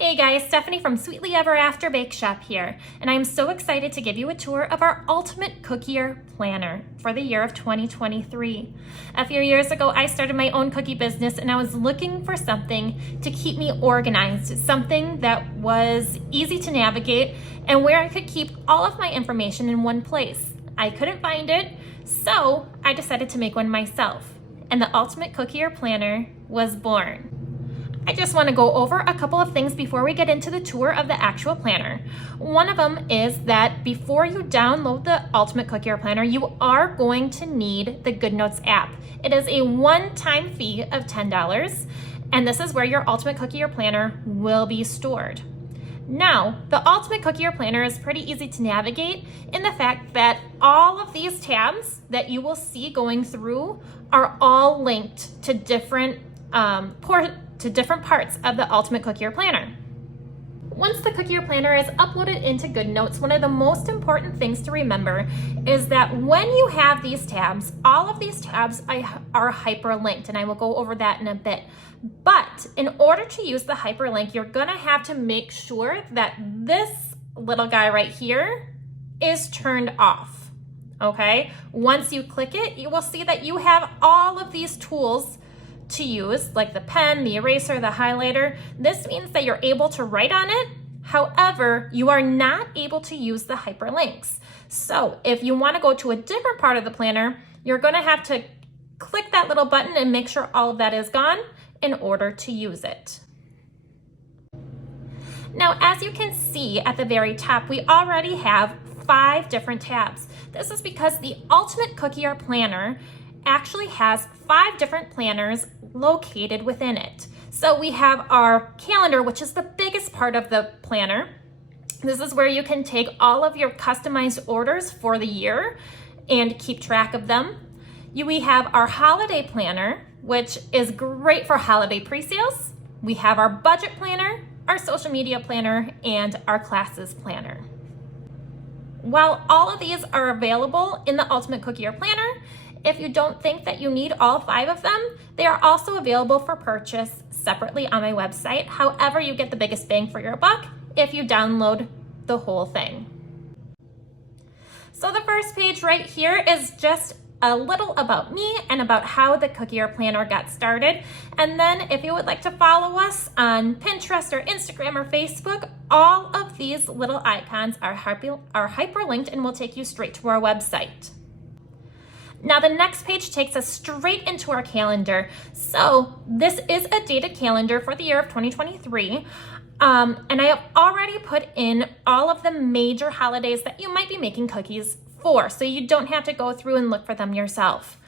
Hey guys, Stephanie from Sweetly Ever After Bake Shop here, and I'm so excited to give you a tour of our Ultimate Cookie Year Planner for the year of 2023. A few years ago, I started my own cookie business and I was looking for something to keep me organized, something that was easy to navigate and where I could keep all of my information in one place. I couldn't find it, so I decided to make one myself, and the Ultimate Cookie Year Planner was born. I just want to go over a couple of things before we get into the tour of the actual planner. One of them is that before you download the Ultimate Cookie Year Planner, you are going to need the GoodNotes app. It is a one-time fee of $10, and this is where your Ultimate Cookie Year Planner will be stored. Now, the Ultimate Cookie Year Planner is pretty easy to navigate in the fact that all of these tabs that you will see going through are all linked to different parts of the Ultimate Cookie Year Planner. Once the Cookie Year Planner is uploaded into GoodNotes, one of the most important things to remember is that when you have these tabs, all of these tabs are hyperlinked, and I will go over that in a bit. But in order to use the hyperlink, you're gonna have to make sure that this little guy right here is turned off, okay? Once you click it, you will see that you have all of these tools to use, like the pen, the eraser, the highlighter. This means that you're able to write on it. However, you are not able to use the hyperlinks. So if you want to go to a different part of the planner, you're going to have to click that little button and make sure all of that is gone in order to use it. Now, as you can see at the very top, we already have 5 different tabs. This is because the Ultimate Cookie Year Planner actually has 5 different planners located within it. So we have our calendar, which is the biggest part of the planner. This is where you can take all of your customized orders for the year and keep track of them. We have our holiday planner, which is great for holiday pre-sales. We have our budget planner, our social media planner, and our classes planner. While all of these are available in the Ultimate Cookie Year Planner, if you don't think that you need all 5 of them, they are also available for purchase separately on my website. However, you get the biggest bang for your buck if you download the whole thing. So the first page right here is just a little about me and about how the Cookie Year Planner got started. And then if you would like to follow us on Pinterest or Instagram or Facebook, all of these little icons are hyperlinked and will take you straight to our website. Now the next page takes us straight into our calendar. So this is a dated calendar for the year of 2023. And I have already put in all of the major holidays that you might be making cookies for, so you don't have to go through and look for them yourself.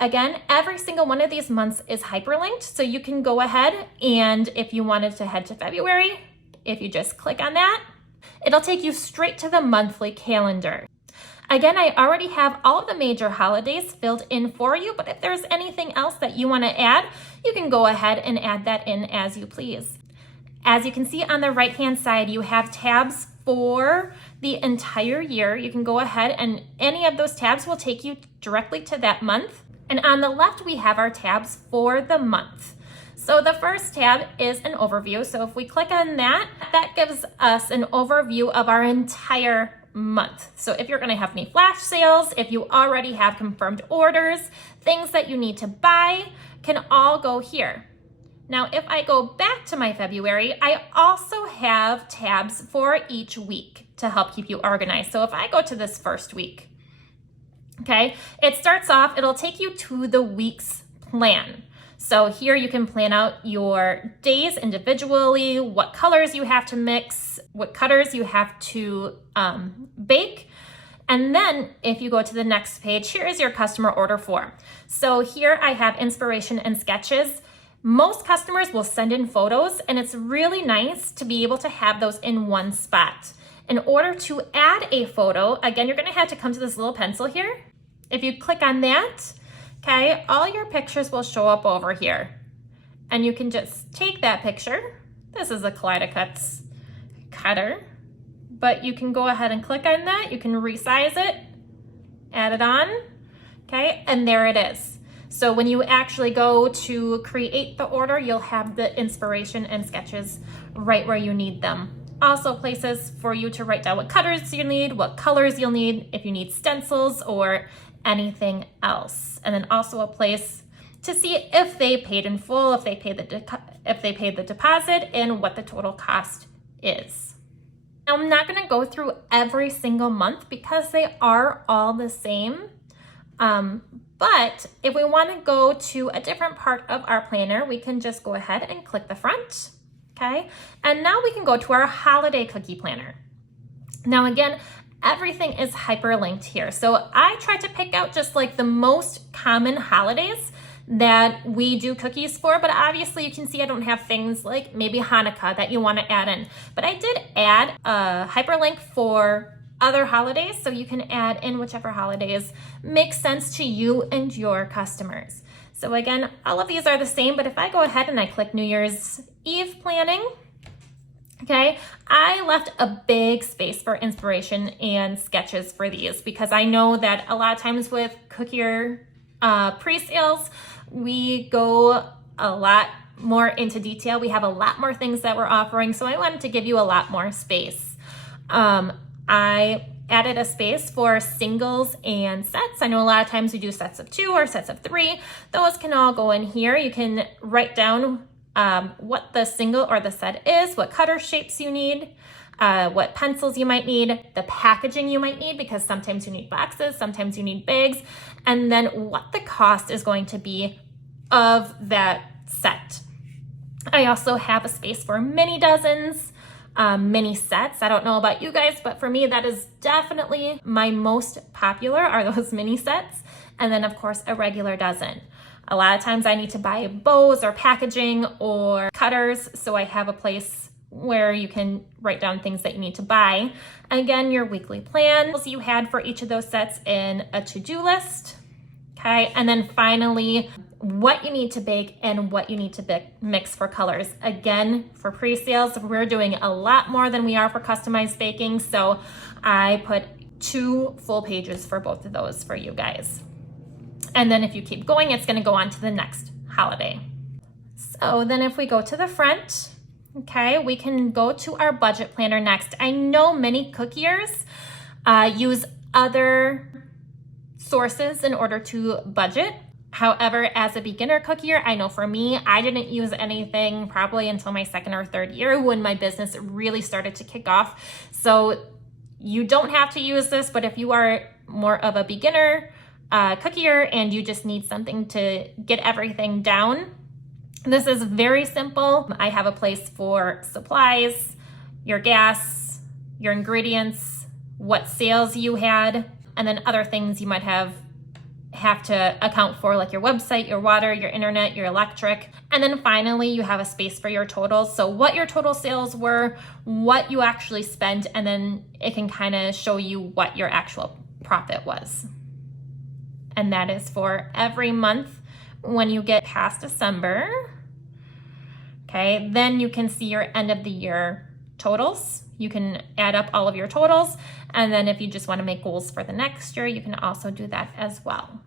Again, every single one of these months is hyperlinked, so you can go ahead and if you wanted to head to February, if you just click on that, it'll take you straight to the monthly calendar. Again, I already have all of the major holidays filled in for you, but if there's anything else that you want to add, you can go ahead and add that in as you please. As you can see on the right-hand side, you have tabs for the entire year. You can go ahead and any of those tabs will take you directly to that month. And on the left, we have our tabs for the month. So the first tab is an overview. So if we click on that, that gives us an overview of our entire month. So if you're going to have any flash sales, if you already have confirmed orders, things that you need to buy can all go here. Now, if I go back to my February, I also have tabs for each week to help keep you organized. So if I go to this first week, okay, it starts off, it'll take you to the week's plan. So here you can plan out your days individually, what colors you have to mix, what cutters you have to bake. And then if you go to the next page, here is your customer order form. So here I have inspiration and sketches. Most customers will send in photos, and it's really nice to be able to have those in one spot. In order to add a photo, again, you're gonna have to come to this little pencil here. If you click on that, okay, all your pictures will show up over here. And you can just take that picture. This is a Kaleido cutter, but you can go ahead and click on that. You can resize it, add it on, okay, and there it is. So when you actually go to create the order, you'll have the inspiration and sketches right where you need them. Also places for you to write down what cutters you need, what colors you'll need, if you need stencils or anything else. And then also a place to see if they paid in full, if they paid the deposit, and what the total cost is. Now, I'm not going to go through every single month because they are all the same. But if we want to go to a different part of our planner, we can just go ahead and click the front, okay? And now we can go to our holiday cookie planner. Now again, everything is hyperlinked here. So I tried to pick out just like the most common holidays that we do cookies for, but obviously you can see I don't have things like maybe Hanukkah that you want to add in. But I did add a hyperlink for other holidays, so you can add in whichever holidays make sense to you and your customers. So again, all of these are the same, but if I go ahead and I click New Year's Eve planning, okay, I left a big space for inspiration and sketches for these because I know that a lot of times with Cookier pre-sales, we go a lot more into detail. We have a lot more things that we're offering, so I wanted to give you a lot more space. I added a space for singles and sets. I know a lot of times we do sets of 2 or sets of 3. Those can all go in here. You can write down what the single or the set is, what cutter shapes you need, what pencils you might need, the packaging you might need because sometimes you need boxes, sometimes you need bags, and then what the cost is going to be of that set. I also have a space for mini dozens, mini sets. I don't know about you guys, but for me, that is definitely my most popular are those mini sets. And then of course, a regular dozen. A lot of times I need to buy bows or packaging or cutters. So I have a place where you can write down things that you need to buy. Again, your weekly plan you had for each of those sets in a to-do list. Okay. And then finally, what you need to bake and what you need to mix for colors. Again, for pre-sales, we're doing a lot more than we are for customized baking. So I put 2 full pages for both of those for you guys. And then if you keep going, it's going to go on to the next holiday. So then if we go to the front, okay, we can go to our budget planner next. I know many cookiers use other sources in order to budget. However, as a beginner cookier, I know for me, I didn't use anything probably until my 2nd or 3rd year when my business really started to kick off. So you don't have to use this, but if you are more of a beginner cookier and you just need something to get everything down, this is very simple. I have a place for supplies, your gas, your ingredients, what sales you had, and then other things you might have to account for, like your website, your water, your internet, your electric. And then finally, you have a space for your totals. So what your total sales were, what you actually spent, and then it can kind of show you what your actual profit was. And that is for every month when you get past December. Okay, then you can see your end of the year totals. You can add up all of your totals. And then if you just want to make goals for the next year, you can also do that as well.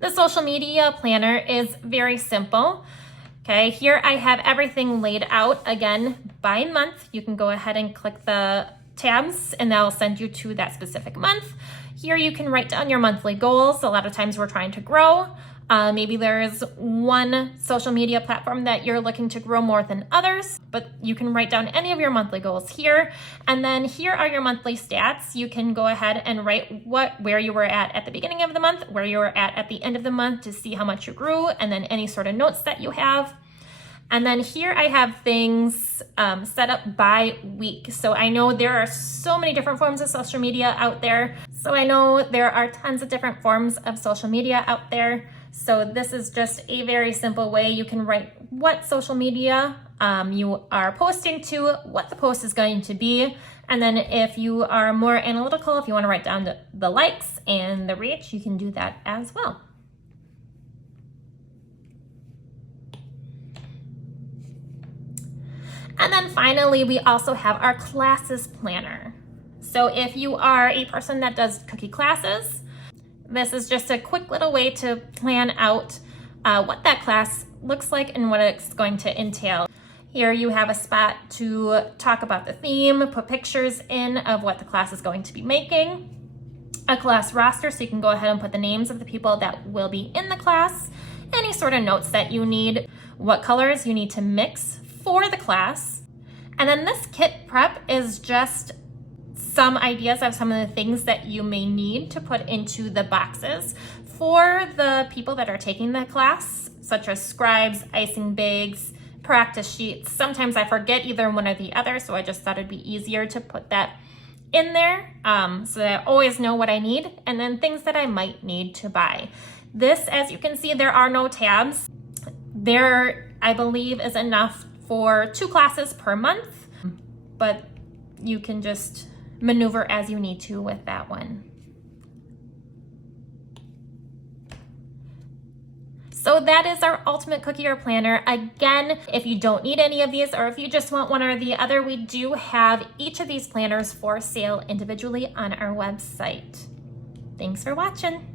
The social media planner is very simple. Okay, here I have everything laid out again by month. You can go ahead and click the tabs and that'll send you to that specific month. Here you can write down your monthly goals. A lot of times we're trying to grow. Maybe there's one social media platform that you're looking to grow more than others, but you can write down any of your monthly goals here. And then here are your monthly stats. You can go ahead and write where you were at the beginning of the month, where you were at the end of the month to see how much you grew, and then any sort of notes that you have. And then here I have things set up by week. So I know there are so many different forms of social media out there. So I know there are tons of different forms of social media out there. So this is just a very simple way you can write what social media you are posting to, what the post is going to be. And then if you are more analytical, if you want to write down the likes and the reach, you can do that as well. And then finally, we also have our classes planner. So if you are a person that does cookie classes, this is just a quick little way to plan out what that class looks like and what it's going to entail. Here you have a spot to talk about the theme, put pictures in of what the class is going to be making, a class roster so you can go ahead and put the names of the people that will be in the class, any sort of notes that you need, what colors you need to mix for the class. And then this kit prep is just some ideas of some of the things that you may need to put into the boxes for the people that are taking the class, such as scribes, icing bags, practice sheets. Sometimes I forget either one or the other, so I just thought it'd be easier to put that in there so that I always know what I need, and then things that I might need to buy. This, as you can see, there are no tabs. There, I believe, is enough for 2 classes per month, but you can just maneuver as you need to with that one. So that is our ultimate cookie or planner. Again, if you don't need any of these or if you just want one or the other, we do have each of these planners for sale individually on our website. Thanks for watching.